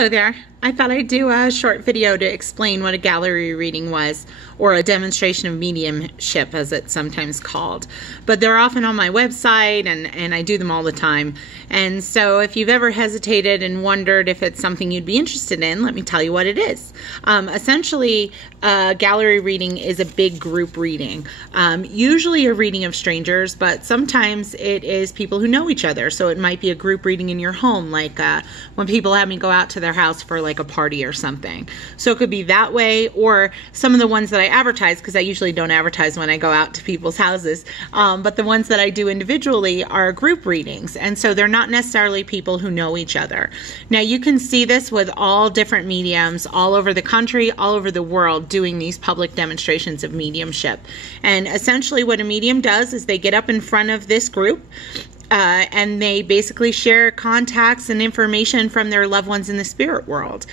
Hello there. I thought I'd do a short video to explain what a gallery reading was, or a demonstration of mediumship as it's sometimes called. But they're often on my website and I do them all the time. And so if you've ever hesitated and wondered if it's something you'd be interested in, let me tell you what it is. Essentially, a gallery reading is a big group reading. Usually a reading of strangers, but sometimes it is people who know each other. So it might be a group reading in your home, like when people have me go out to their house for like a party or something. So it could be that way, or some of the ones that I advertise, because I usually don't advertise when I go out to people's houses, but the ones that I do individually are group readings, and so they're not necessarily people who know each other. Now you can see this with all different mediums all over the country, all over the world, doing these public demonstrations of mediumship. And essentially what a medium does is they get up in front of this group and they basically share contacts and information from their loved ones in the spirit world.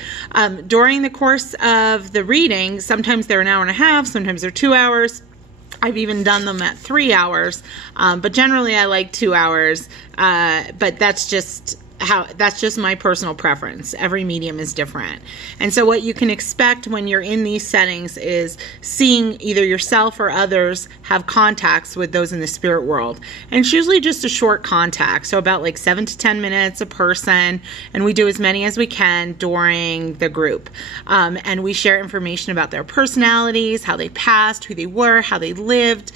During the course of the reading, sometimes they're an hour and a half, sometimes they're 2 hours. I've even done them at 3 hours, but generally I like 2 hours, but that's just my personal preference. Every medium is different. And so what you can expect when you're in these settings is seeing either yourself or others have contacts with those in the spirit world. And it's usually just a short contact, so about like 7 to 10 minutes a person, and we do as many as we can during the group. And we share information about their personalities, how they passed, who they were, how they lived,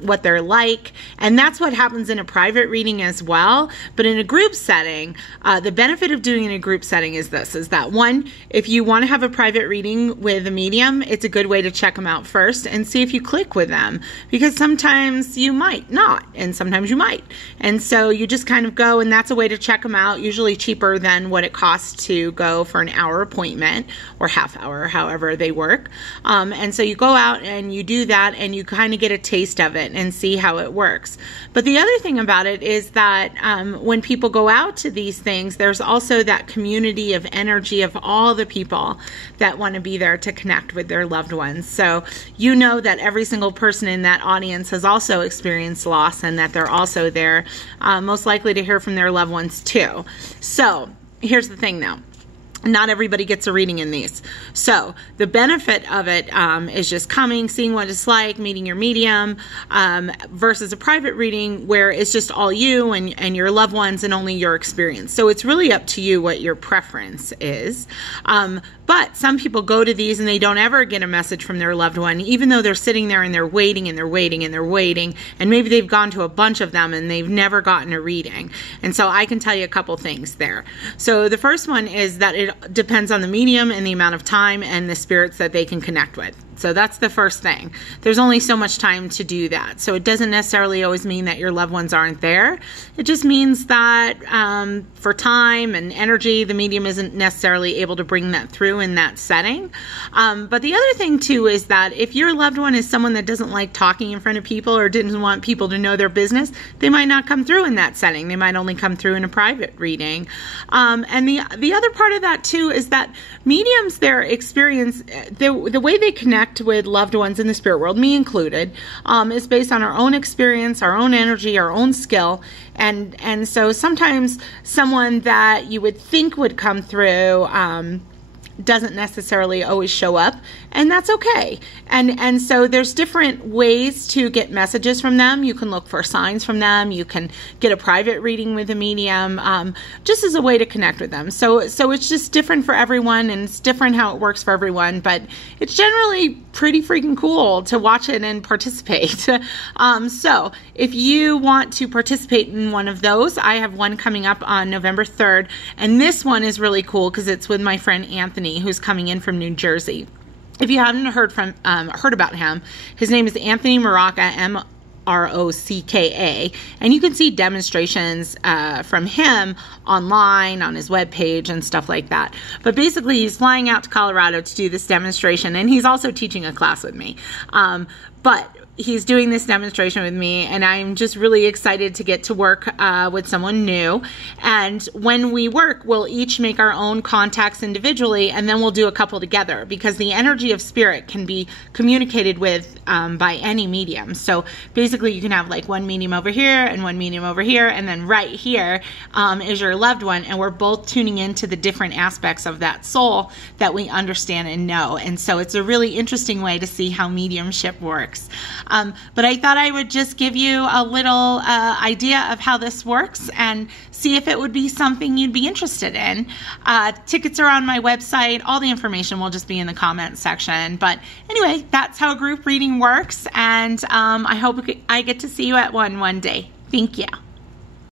what they're like. And that's what happens in a private reading as well. But in a group setting, the benefit of doing it in a group setting is this, is that one, if you want to have a private reading with a medium, it's a good way to check them out first and see if you click with them, because sometimes you might not and sometimes you might. And so you just kind of go, and that's a way to check them out, usually cheaper than what it costs to go for an hour appointment or half hour, however they work. And so you go out and you do that and you kind of get a taste of it and see how it works. But the other thing about it is that when people go out to these things, there's also that community of energy of all the people that want to be there to connect with their loved ones. So you know that every single person in that audience has also experienced loss, and that they're also there most likely to hear from their loved ones too. So here's the thing now. Not everybody gets a reading in these. So the benefit of it is just coming, seeing what it's like, meeting your medium, versus a private reading where it's just all you and your loved ones and only your experience. So it's really up to you what your preference is. But some people go to these and they don't ever get a message from their loved one, even though they're sitting there and they're waiting and they're waiting and they're waiting, and maybe they've gone to a bunch of them and they've never gotten a reading. And so I can tell you a couple things there. So the first one is that it depends on the medium and the amount of time and the spirits that they can connect with. So that's the first thing. There's only so much time to do that. So it doesn't necessarily always mean that your loved ones aren't there. It just means that for time and energy, the medium isn't necessarily able to bring that through in that setting. But the other thing too is that if your loved one is someone that doesn't like talking in front of people or didn't want people to know their business, they might not come through in that setting. They might only come through in a private reading. And the other part of that too is that mediums, their experience, the way they connect with loved ones in the spirit world, me included, is based on our own experience, our own energy, our own skill. And so sometimes someone that you would think would come through doesn't necessarily always show up, and that's okay. And so there's different ways to get messages from them. You can look for signs from them. You can get a private reading with a medium, just as a way to connect with them. So it's just different for everyone, and it's different how it works for everyone, but it's generally pretty freaking cool to watch it and participate. So if you want to participate in one of those, I have one coming up on November 3rd, and this one is really cool because it's with my friend Anthony, who's coming in from New Jersey. If you haven't heard about him, his name is Anthony Marocca, Marocka, and you can see demonstrations from him online on his webpage and stuff like that. But basically, he's flying out to Colorado to do this demonstration, and he's also teaching a class with me. But he's doing this demonstration with me, and I'm just really excited to get to work with someone new. And when we work, we'll each make our own contacts individually, and then we'll do a couple together, because the energy of spirit can be communicated with by any medium. So basically you can have like one medium over here and one medium over here, and then right here is your loved one, and we're both tuning into the different aspects of that soul that we understand and know. And so it's a really interesting way to see how mediumship works. But I thought I would just give you a little idea of how this works and see if it would be something you'd be interested in. Tickets are on my website. All the information will just be in the comments section. But anyway, that's how group reading works, and I hope I get to see you at one day. Thank you.